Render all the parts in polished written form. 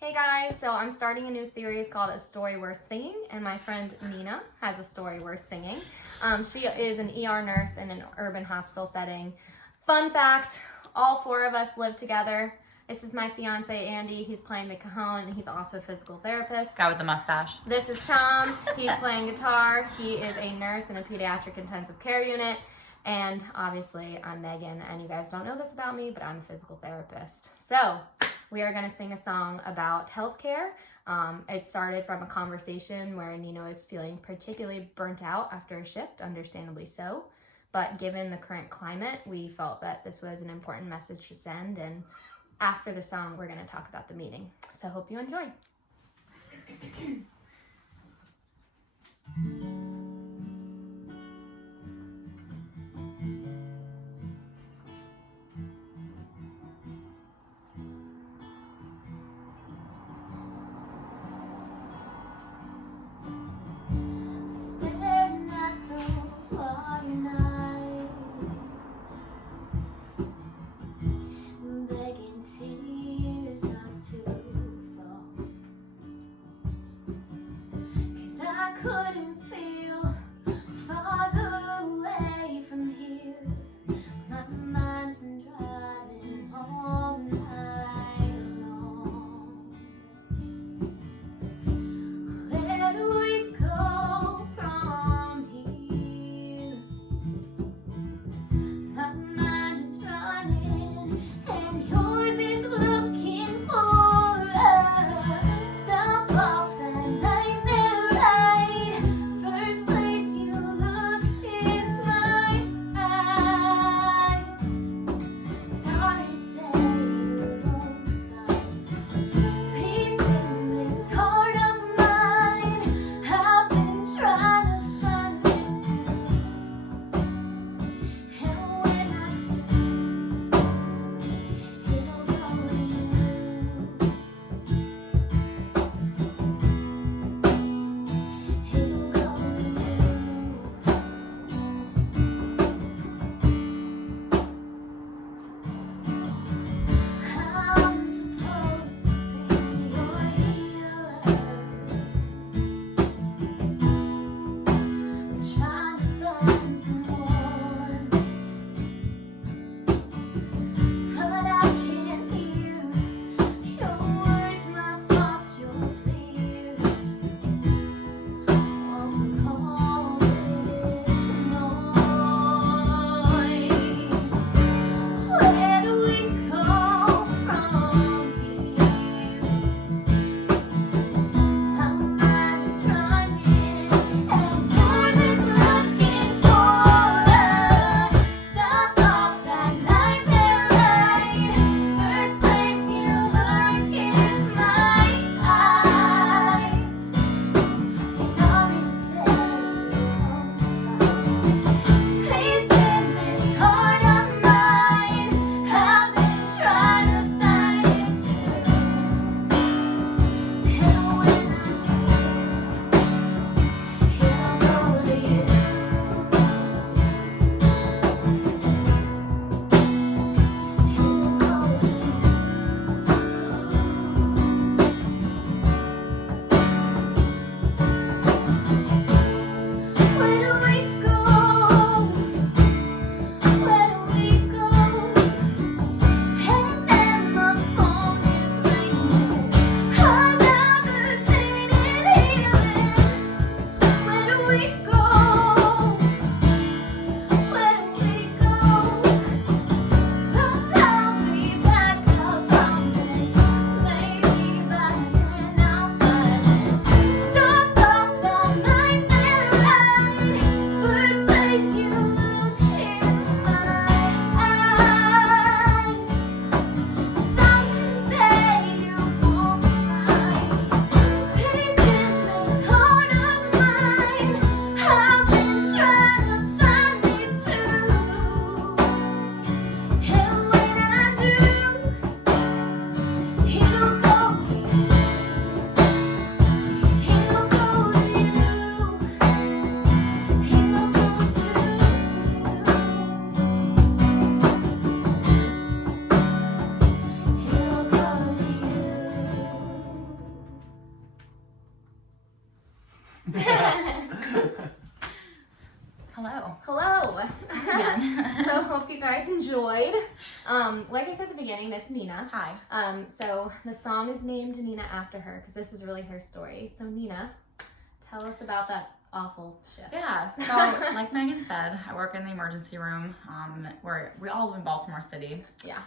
Hey guys, so I'm starting a new series called A Story Worth Singing, and my friend Nina has a story worth singing. She is an ER nurse in an urban hospital setting. Fun fact, all four of us live together. This is my fiance Andy, he's playing the cajon, and he's also a physical therapist. Guy with the mustache. This is Tom, he's playing guitar. He is a nurse in a pediatric intensive care unit. And obviously I'm Megan, and you guys don't know this about me, but I'm a physical therapist. So we are going to sing a song about healthcare. It started from a conversation where Nina was feeling particularly burnt out after a shift, understandably so. But given the current climate, we felt that this was an important message to send. And after the song, we're going to talk about the meeting. So hope you enjoy. Couldn't feel Hello. Hello. Again. So hope you guys enjoyed. Like I said at the beginning, this is Nina. Hi. So the song is named Nina after her because this is really her story. So Nina, tell us about that awful shift. Yeah. So like Megan said, I work in the emergency room. We all live in Baltimore City. Yeah.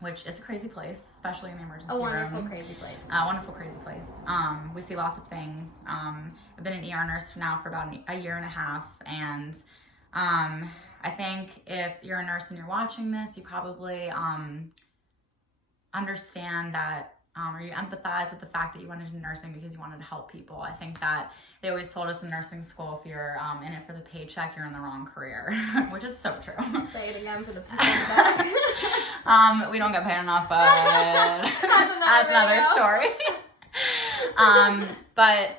Which is a crazy place, especially in the emergency A room. wonderful, crazy place. Wonderful, crazy place. We see lots of things. I've been an ER nurse now for about a year and a half, and I think if you're a nurse and you're watching this, you probably understand that, or you empathize with the fact that you went into nursing because you wanted to help people. I think that they always told us in nursing school, if you're in it for the paycheck, you're in the wrong career, which is so true. Say it again for the people in the back. We don't get paid enough, but that's another story. But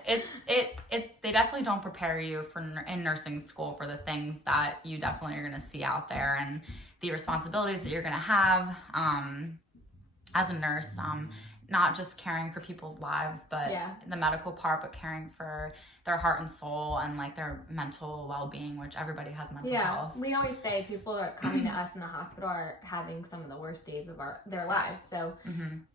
they definitely don't prepare you in nursing school for the things that you definitely are going to see out there and the responsibilities that you're going to have as a nurse. Not just caring for people's lives, but the medical part, but caring for their heart and soul and like their mental well-being, which everybody has mental health. We always say people are coming to us in the hospital are having some of the worst days of their lives. So,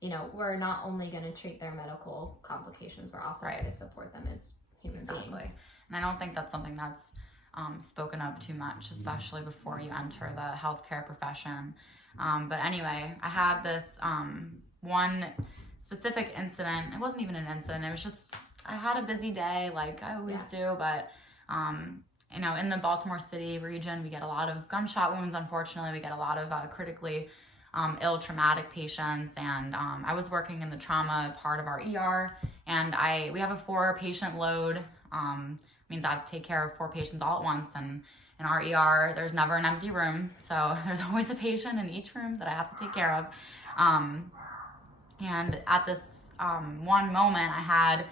you know, we're not only going to treat their medical complications, we're also going to support them as human beings. And I don't think that's something that's spoken of too much, especially before you enter the healthcare profession. But anyway, I had this one specific incident. It wasn't even an incident. It was just, I had a busy day like I always do, but you know, in the Baltimore City region, we get a lot of gunshot wounds. Unfortunately, we get a lot of critically ill traumatic patients. And I was working in the trauma part of our ER, and we have a 4-patient load. Means I have to take care of 4 patients all at once. And in our ER, there's never an empty room. So there's always a patient in each room that I have to take care of. And at this one moment, I had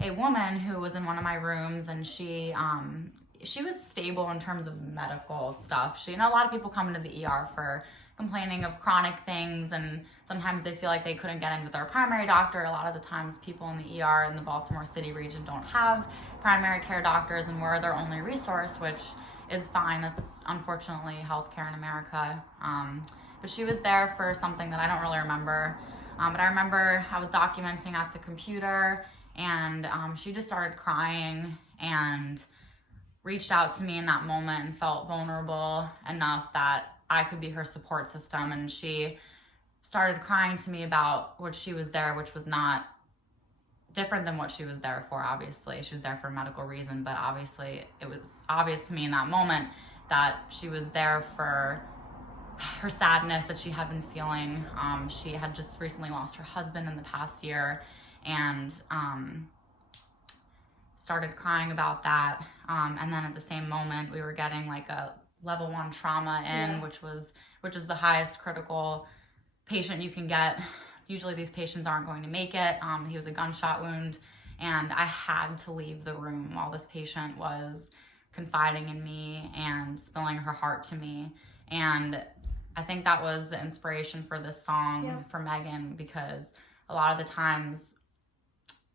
a woman who was in one of my rooms, and she was stable in terms of medical stuff. You know, a lot of people come into the ER for complaining of chronic things, and sometimes they feel like they couldn't get in with their primary doctor. A lot of the times people in the ER in the Baltimore City region don't have primary care doctors, and we're their only resource, which is fine. That's unfortunately healthcare in America. But she was there for something that I don't really remember. But I remember I was documenting at the computer, and she just started crying and reached out to me in that moment and felt vulnerable enough that I could be her support system. And she started crying to me about what she was there, which was not different than what she was there for. Obviously, she was there for a medical reason, but obviously it was obvious to me in that moment that she was there for her sadness that she had been feeling. She had just recently lost her husband in the past year, and started crying about that. And then at the same moment, we were getting like a level 1 trauma in, which is the highest critical patient you can get. Usually these patients aren't going to make it. He was a gunshot wound, and I had to leave the room while this patient was confiding in me and spilling her heart to me. And I think that was the inspiration for this song for Megan, because a lot of the times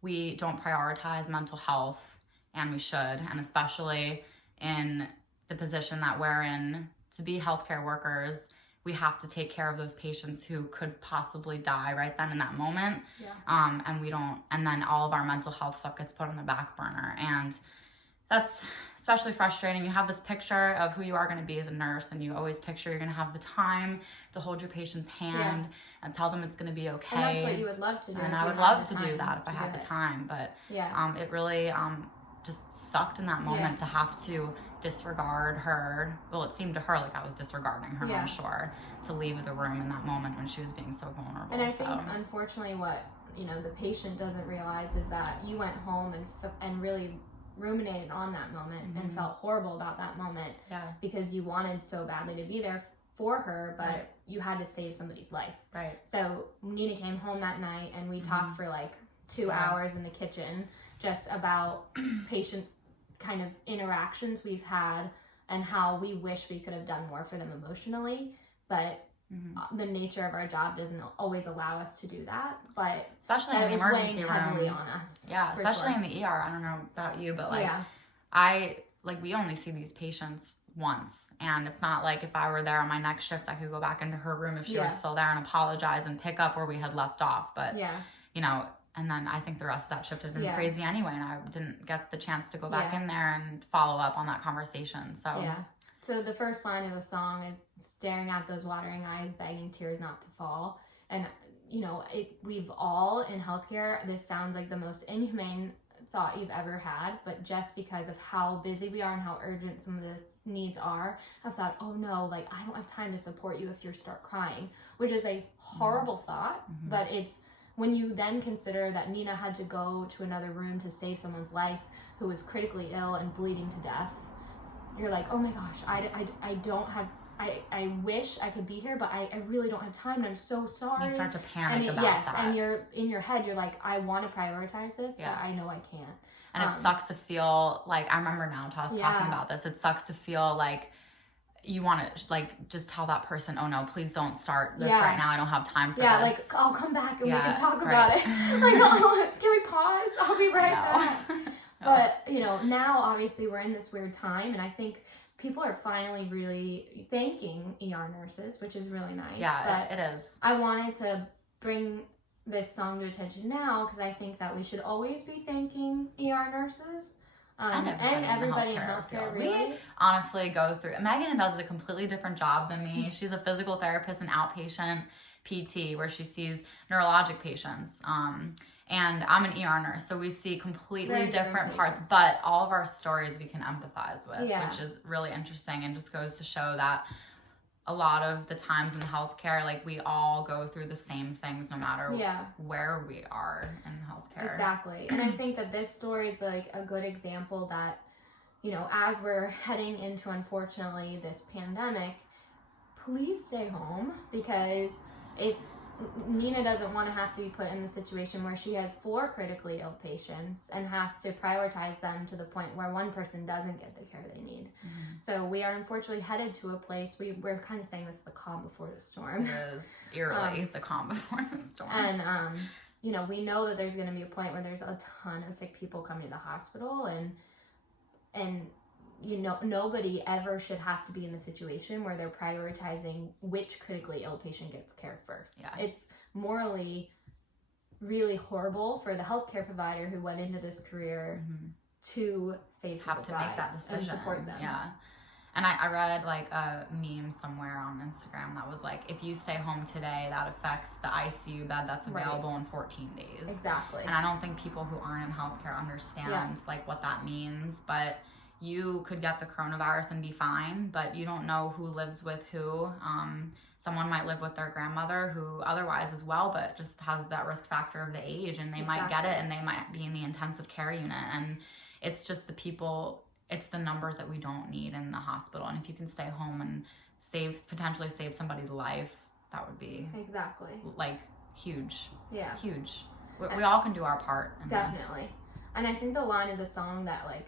we don't prioritize mental health, and we should, and especially in the position that we're in to be healthcare workers, we have to take care of those patients who could possibly die right then in that moment. And we don't, and then all of our mental health stuff gets put on the back burner. And that's especially frustrating. You have this picture of who you are going to be as a nurse, and you always picture you're going to have the time to hold your patient's hand and tell them it's going to be okay. And that's what you would love to do. And I would love to do that if I had the time, but it really just sucked in that moment to have to disregard her. Well, it seemed to her like I was disregarding her, I'm sure, to leave the room in that moment when she was being so vulnerable. And I think, unfortunately, what the patient doesn't realize is that you went home and really ruminated on that moment and felt horrible about that moment because you wanted so badly to be there for her, but you had to save somebody's life. So Nina came home that night, and we talked for like 2 hours in the kitchen just about patient kind of interactions we've had and how we wish we could have done more for them emotionally, but the nature of our job doesn't always allow us to do that, but especially in the was emergency weighing room. heavily on us. Yeah, especially in the ER. I don't know about you, but like we only see these patients once, and it's not like if I were there on my next shift, I could go back into her room if she was still there and apologize and pick up where we had left off. But you know, and then I think the rest of that shift had been crazy anyway, and I didn't get the chance to go back in there and follow up on that conversation. So the first line of the song is staring at those watering eyes, begging tears not to fall. And you know, we've all in healthcare, this sounds like the most inhumane thought you've ever had, but just because of how busy we are and how urgent some of the needs are, I've thought, oh no, like I don't have time to support you if you start crying, which is a horrible thought. But it's when you then consider that Nina had to go to another room to save someone's life who was critically ill and bleeding to death, you're like, oh my gosh, I don't have, I wish I could be here, but I really don't have time, and I'm so sorry. You start to panic about that. And you're in your head, you're like, I want to prioritize this, but I know I can't. And it sucks to feel like, I remember now Toss talking about this, it sucks to feel like you want to like just tell that person, oh no, please don't start this right now, I don't have time for this. Yeah, like I'll come back and we can talk about it. Like, oh, can we pause? I'll be right back. But, you know, now obviously we're in this weird time, and I think people are finally really thanking ER nurses, which is really nice. Yeah, it is. I wanted to bring this song to attention now because I think that we should always be thanking ER nurses. And everybody in healthcare really. We honestly go through, Megan does a completely different job than me. She's a physical therapist and outpatient PT where she sees neurologic patients. And I'm an ER nurse, so we see completely different parts, but all of our stories we can empathize with, which is really interesting, and just goes to show that a lot of the times in healthcare, like we all go through the same things no matter where we are in healthcare. Exactly. And I think that this story is like a good example that, you know, as we're heading into, unfortunately, this pandemic, please stay home, because if Nina doesn't want to have to be put in the situation where she has 4 critically ill patients and has to prioritize them to the point where one person doesn't get the care they need. So we are unfortunately headed to a place, we're kind of saying this is the calm before the storm. It is eerily the calm before the storm. And, you know, we know that there's going to be a point where there's a ton of sick people coming to the hospital, and you know, nobody ever should have to be in the situation where they're prioritizing which critically ill patient gets care first. It's morally really horrible for the healthcare provider who went into this career to save people's lives and support them. And I read like a meme somewhere on Instagram that was like, if you stay home today, that affects the ICU bed that's available in 14 days. Exactly. And I don't think people who aren't in healthcare understand like what that means, but you could get the coronavirus and be fine, but you don't know who lives with who. Someone might live with their grandmother who otherwise is well, but just has that risk factor of the age, and they might get it, and they might be in the intensive care unit. And it's just the people, it's the numbers that we don't need in the hospital. And if you can stay home and potentially save somebody's life, that would be like huge. Huge. We all can do our part in definitely this. And I think the line of the song that like,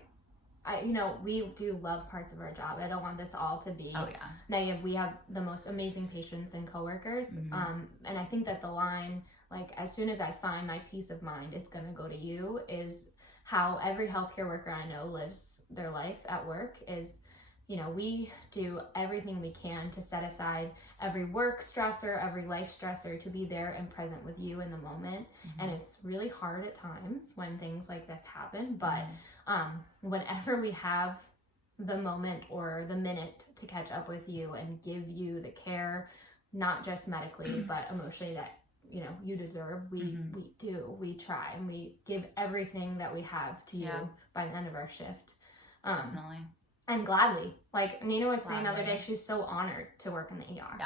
you know, we do love parts of our job. I don't want this all to be negative. We have the most amazing patients and coworkers. And I think that the line, like, as soon as I find my peace of mind, it's going to go to you, is how every healthcare worker I know lives their life at work. Is, you know, we do everything we can to set aside every work stressor, every life stressor, to be there and present with you in the moment. And it's really hard at times when things like this happen, but whenever we have the moment or the minute to catch up with you and give you the care, not just medically, but emotionally, that, you know, you deserve, we try, and we give everything that we have to you by the end of our shift. Definitely. And gladly. Like Nina was saying the other day, she's so honored to work in the ER.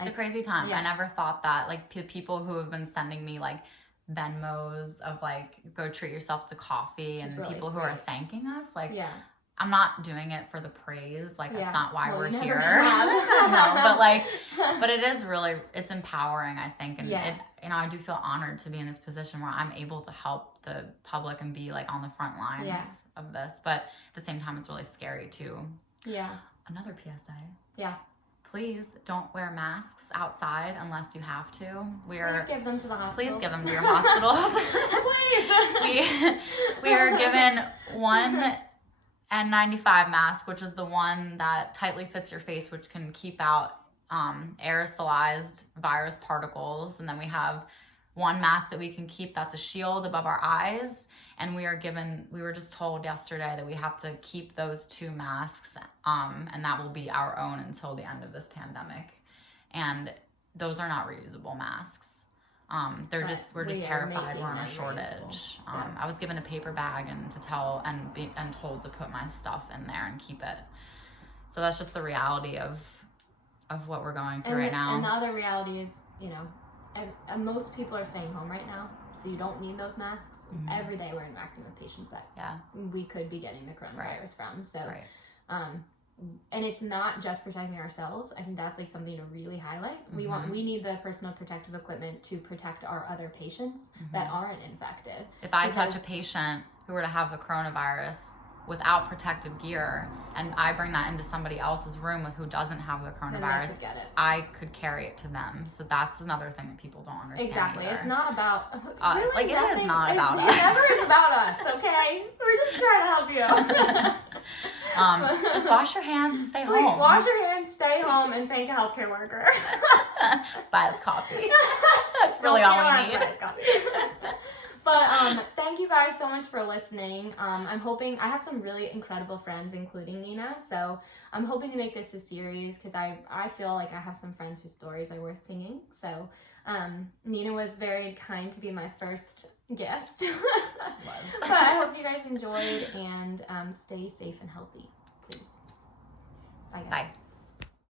It's a crazy time. I never thought that. Like people who have been sending me like Venmos of like, go treat yourself to coffee, and really people who are thanking us, like, I'm not doing it for the praise, like that's not why we're here. No, but it is really, it's empowering, I think, and it, you know, I do feel honored to be in this position where I'm able to help the public and be like on the front lines of this, but at the same time it's really scary too. Another PSA. please don't wear masks outside unless you have to. Please give them to the hospitals. Please give them to your hospitals. Please. we are given one N95 mask, which is the one that tightly fits your face, which can keep out aerosolized virus particles. And then we have one mask that we can keep that's a shield above our eyes. And we were just told yesterday that we have to keep those 2 masks, and that will be our own until the end of this pandemic. And those are not reusable masks. We're just terrified we're on a shortage. So. I was given a paper bag and told to put my stuff in there and keep it. So that's just the reality of what we're going through right now. And the other reality is, most people are staying home right now, so you don't need those masks. Mm-hmm. Every day we're interacting with patients that we could be getting the coronavirus from. So, and it's not just protecting ourselves. I think that's like something to really highlight. Mm-hmm. We need the personal protective equipment to protect our other patients that aren't infected. If I touch a patient who were to have the coronavirus without protective gear, and I bring that into somebody else's room who doesn't have the coronavirus, I could carry it to them. So that's another thing that people don't understand. Exactly. Either. It's not about it is not about us. It never is about us, okay? We're just trying to help you. Just wash your hands and stay home. Wash your hands, stay home, and thank a healthcare worker. Buy us coffee. That's really all we need. But thank you guys so much for listening. I'm hoping, I have some really incredible friends, including Nina, so I'm hoping to make this a series because I feel like I have some friends whose stories are worth singing. So Nina was very kind to be my first guest. But I hope you guys enjoyed, and stay safe and healthy, please. Bye, guys. Bye.